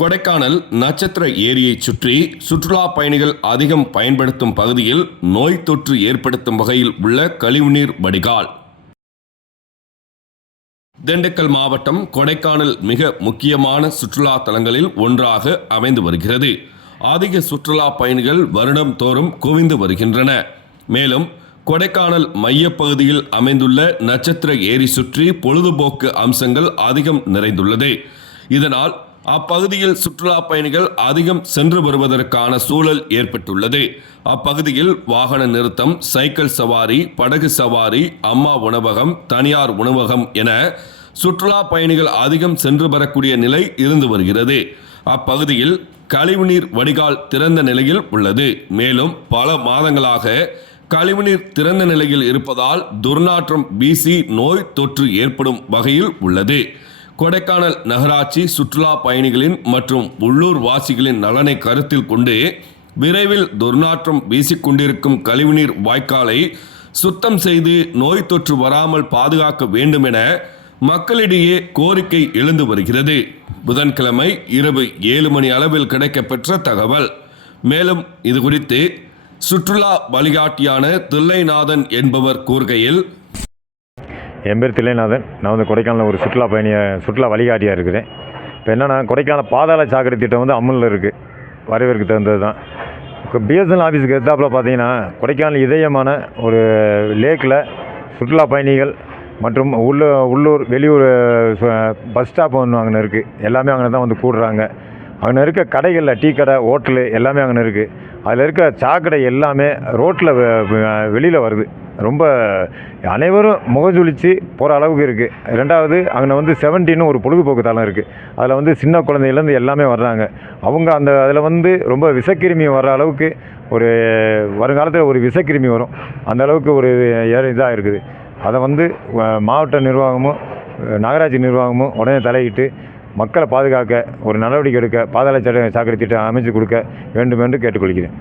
கொடைக்கானல் நட்சத்திர ஏரியை சுற்றி சுற்றுலா பயணிகள் அதிகம் பயன்படுத்தும் பகுதியில் நோய் தொற்று ஏற்படுத்தும் வகையில் உள்ள கழிவுநீர் வடிகால். திண்டுக்கல் மாவட்டம் கொடைக்கானல் மிக முக்கியமான சுற்றுலா தலங்களில் ஒன்றாக அமைந்து வருகிறது. அதிக சுற்றுலா பயணிகள் வருடம் தோறும் குவிந்து வருகின்றன. மேலும் கொடைக்கானல் மையப்பகுதியில் அமைந்துள்ள நட்சத்திர ஏரி சுற்றி பொழுதுபோக்கு அம்சங்கள் அதிகம் நிறைந்துள்ளது. இதனால் அப்பகுதியில் சுற்றுலா பயணிகள் அதிகம் சென்று வருவதற்கான சூழல் ஏற்பட்டுள்ளது. அப்பகுதியில் வாகன நிறுத்தம், சைக்கிள் சவாரி, படகு சவாரி, அம்மா உணவகம், தனியார் உணவகம் என சுற்றுலா பயணிகள் அதிகம் சென்று வரக்கூடிய நிலை இருந்து வருகிறது. அப்பகுதியில் கழிவுநீர் வடிகால் திறந்த நிலையில் உள்ளது. மேலும் பல மாதங்களாக கழிவுநீர் திறந்த நிலையில் இருப்பதால் துர்நாற்றம் வீசி நோய் தொற்று ஏற்படும் வகையில் உள்ளது. கொடைக்கானல் நகராட்சி சுற்றுலா பயணிகளின் மற்றும் உள்ளூர் வாசிகளின் நலனை கருத்தில் கொண்டு விரைவில் துர்நாற்றம் வீசிக்கொண்டிருக்கும் கழிவுநீர் வாய்க்காலை சுத்தம் செய்து நோய் தொற்று வராமல் பாதுகாக்க வேண்டும் என மக்களிடையே கோரிக்கை எழுந்து வருகிறது. புதன்கிழமை இரவு 7 மணி அளவில் கிடைக்கப்பெற்ற தகவல். மேலும் இது குறித்து சுற்றுலா வழிகாட்டியான தில்லைநாதன் என்பவர் கூறுகையில், என் பேர் தில்லைநாதன். நான் கொடைக்கானலில் ஒரு சுற்றுலா வழிகாட்டியாக இருக்கிறேன். இப்போ என்னென்னா, கொடைக்கானல் பாதாள சாக்கடை திட்டம் அமலில் இருக்குது. வரவேற்கு தகுந்தது தான். இப்போ பிஎஸ்என்எல் ஆஃபீஸுக்கு எத்தாப்பில் பார்த்தீங்கன்னா, கொடைக்கானல் இதயமான ஒரு லேக்கில் சுற்றுலா பயணிகள் மற்றும் உள்ளூர் வெளியூர் பஸ் ஸ்டாப் ஒன்று அங்கே இருக்குது. எல்லாமே அங்கே தான் கூடுறாங்க. அங்கே இருக்க கடைகளில் டீ கடை, ஹோட்டலு எல்லாமே அங்கே இருக்குது. அதில் இருக்க சாக்கடை எல்லாமே ரோட்டில் வெளியில் வருது. ரொம்ப அனைவரும் முகஜொலிச்சு போகிற அளவுக்கு இருக்குது. ரெண்டாவது, அங்கே 17 ஒரு பொழுதுபோக்கு தளம் இருக்குது. அதில் சின்ன குழந்தையிலேருந்து எல்லாமே வர்றாங்க. அவங்க அதில் ரொம்ப விஷக்கிருமி வர்ற அளவுக்கு ஒரு வருங்காலத்தில் ஒரு விஷக்கிருமி வரும். அந்த அளவுக்கு ஒரு இதாக இருக்குது. அதை மாவட்ட நிர்வாகமும் நகராட்சி நிர்வாகமும் உடனே தலையிட்டு மக்களை பாதுகாக்க ஒரு நடவடிக்கை எடுக்க பாதாள சாக்கடை திட்டம் அமைச்சு கொடுக்க வேண்டும் என்று கேட்டுக்கொள்கிறேன்.